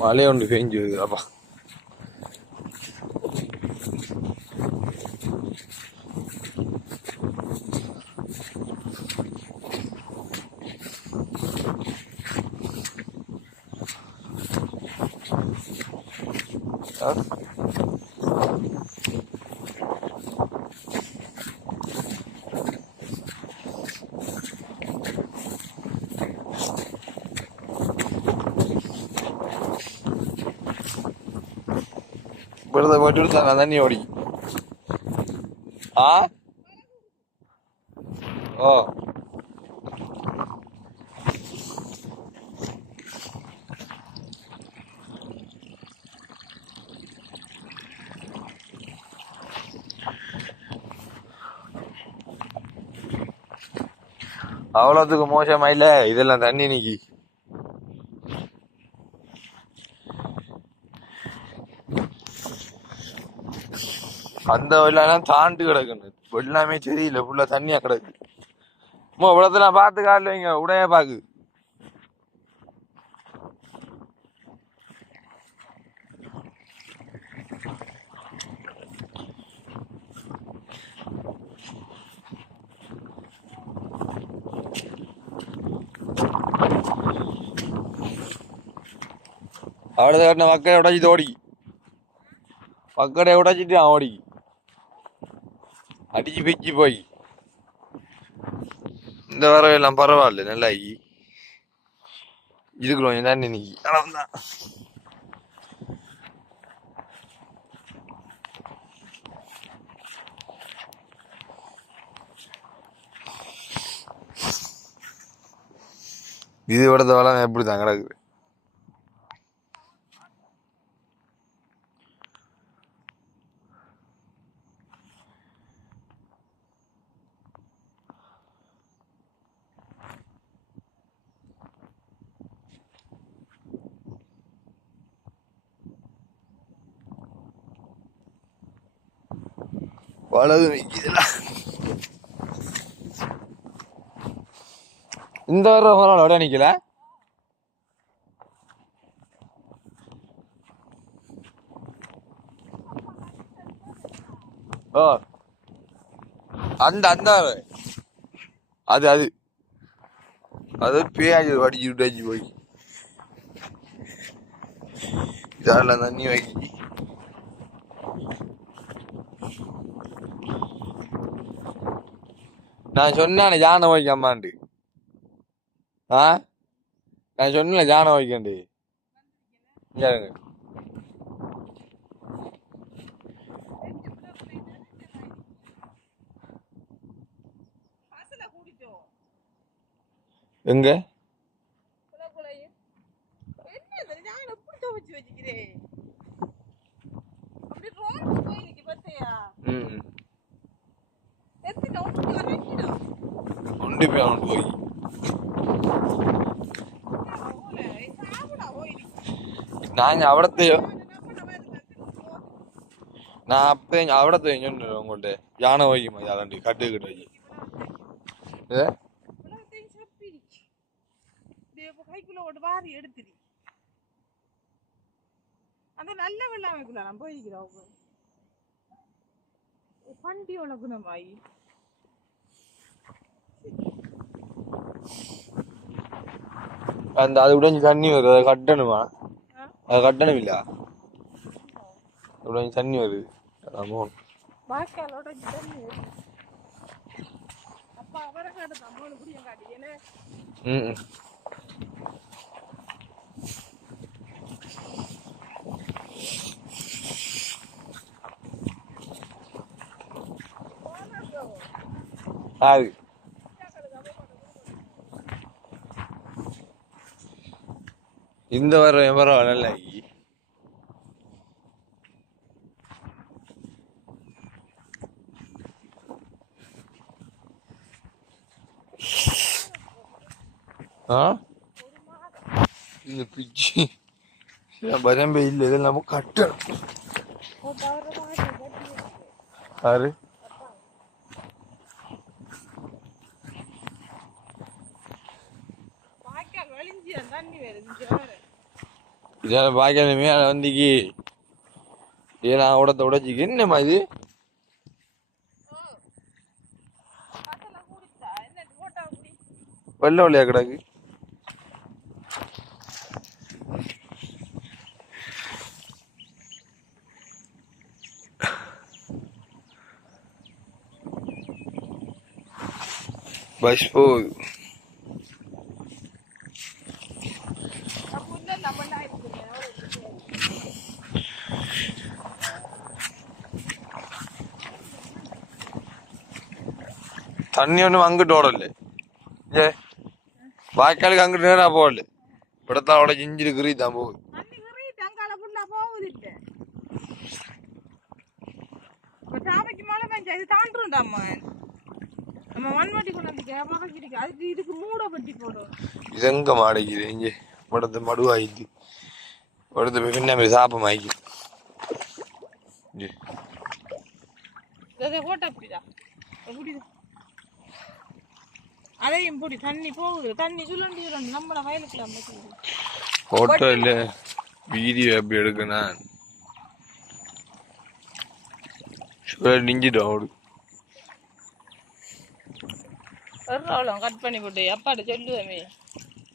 மழை ஒன்று பெஞ்சு அப்பா. വെറുതെ പോയിട്ട് എടുത്താ തന്നെ ഓടി. ആ ഓ அவ்வளோத்துக்கு மோசமா இல்ல இதெல்லாம் தண்ணி நிக்கி. அந்த வெள்ளம் தாண்டு கிடக்குன்னு வெள்ளாமே தெரியல, ஃபுல்லா தண்ணியா கிடக்கு. இவ்வளோத்தெல்லாம் பார்த்து கால வைங்க, உடைய பாக்கு. அவ்வளோ கட்டின மக்களை உடைச்சிட்டு ஓடி, மக்களை உடைச்சிட்டு ஓடி அடிச்சு பிச்சு போய். இந்த வரவெல்லாம் பரவாயில்ல, நல்லா இதுக்குள்ள தண்ணி இன்னைக்கு அளவுதான். இது விடத்த வளம் எப்படிதான் கிடக்குது. வளது நிக்குதுல. இந்த வர பரவாயில்ல, விட நிக்கல. ஓ அந்த அந்த அது அது அது பேஜ் வடிச்சு விட்டாச்சு போய். இதெல்லாம் தண்ணி வைக்கி. நான் சொன்னேன் யானை வைக்காமாண்டு. ஆ நான் சொன்ன யானை வைக்கண்டு. எங்க போய் நாங்க அவிடத்தையோ நான் அப்ப அவிடத்தையும் சொன்னேன் உங்கள்ட்ட யானை வைக்குமா யாராண்டி கட்டு கிட்ட வை. அந்த நல்ல வெள்ளாமைக்குள்ள நான் போய்க்கிறோம் பண்டி உனக்குனமாயி அந்த அது உடஞ்சி தண்ணி வருது, அதை கட்டணுமா? அது கட்டணும் இல்ல, உடஞ்சி தண்ணி வருது. அது இந்த வர பரவாயில்ல. இந்த பிச்சு வரம்பே இல்லை, இதெல்லாம் நம்ம கட்டணும். யாரு இதில் பாய்க்கணுமே அதை வந்திக்கு ஏன்னா உடத்த உடைச்சிக்கு என்னம்மா இது வெள்ளை வெள்ளையா கிடக்கு பஸ் போகுது தண்ணி ஒன்றும் அங்கிட்டு ஓடல ஏ வாய்க்காலுக்கு அங்கிட்டு நேராக போகல படத்தாவோட இஞ்சிரு கிரி தான் போகுது சாமிக்கு மழை பெஞ்சா இது தாண்டும்டாம்மா நம்ம மண்வட்டி கொண்டு அதுக்கு இதுக்கு மூட பட்டி போடும் இது எங்க மாடைக்குது இங்கே படத்தை மடுவாயிது படத்தை போய் பின்ன மாதிரி சாப்பம் ஆயிக்கு போட்டா அப்படிதான் அதையும் போடி தண்ணி போகுது தண்ணி சுழண்டு சுழண்டு நம்மள வயலுக்குலாம் போட்டோ இல்லை வீடியோ எப்படி எடுக்கணும் நிஞ்சிடும் அவடு கட் பண்ணி போட்டு அப்பாட்ட சொல்லுவேமே